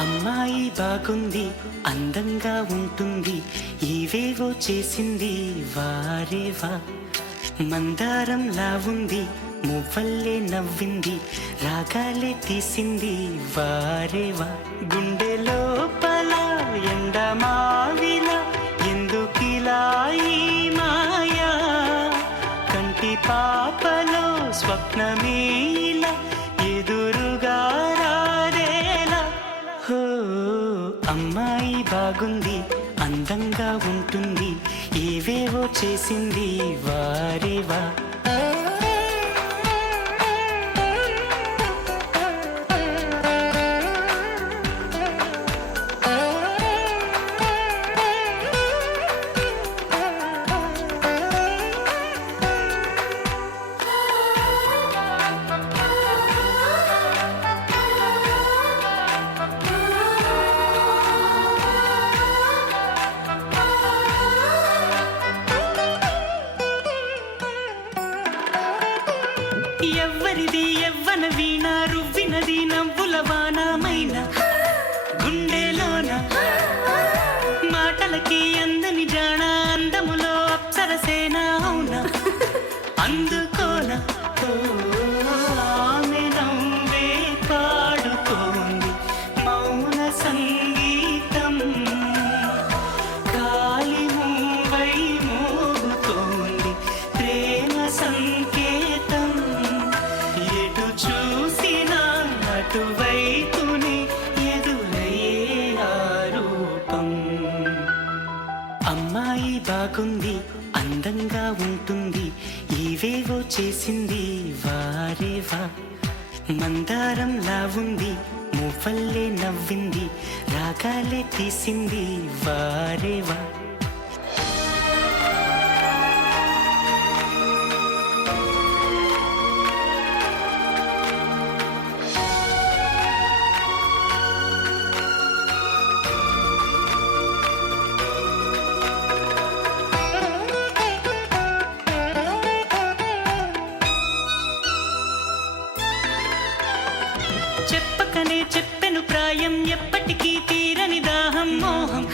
అమ్మాయి బాగుంది, అందంగా ఉంటుంది, ఇవేవో చేసింది వారేవా. మందారంలా ఉంది, మువ్వల్లే నవ్వింది, రాగాలే తీసింది వారేవా. గుండె లోపల ఎండమావిలా ఎందుకిలా ఈ మాయా, కంటి పాపలో స్వప్నమే ఇలా ఎదురుగా రారేలా. హో అమ్మాయి బాగుంది, అందంగా ఉంటుంది, ఏవేవో చేసింది వారేవా. ఎవ్వరిది ఎవ్వన వీణ, రువ్వినది నవ్వుల వానమైన గుండెలోన, మాటలకి అందని జాణ, అందములో అప్సరసేన అవునా అందుకోన. ఆమె నవ్వే పాడుతోంది మౌన సంగీతం, గాలి మూవై మోగుతోంది ప్రేమ సంకేతం. ఎటు చూసినా అటువైపునే ఎదురయ్యే ఆరూపం. అమ్మాయి బాగుంది, అందంగా ఉంటుంది, ఇవేవో చేసింది వారేవా. మందారంలా ఉంది, మువ్వల్లే నవ్వింది, రాగాలే తీసింది వారేవా. చెప్పకనే చెప్పెను ప్రాయం, ఎప్పటికీ తీరని దాహం, మోహం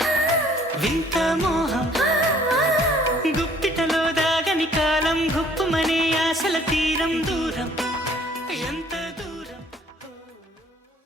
వింత మోహం, గుప్పిటలో దాగని కాలం, గుప్పుమనే ఆశల తీరం దూరం.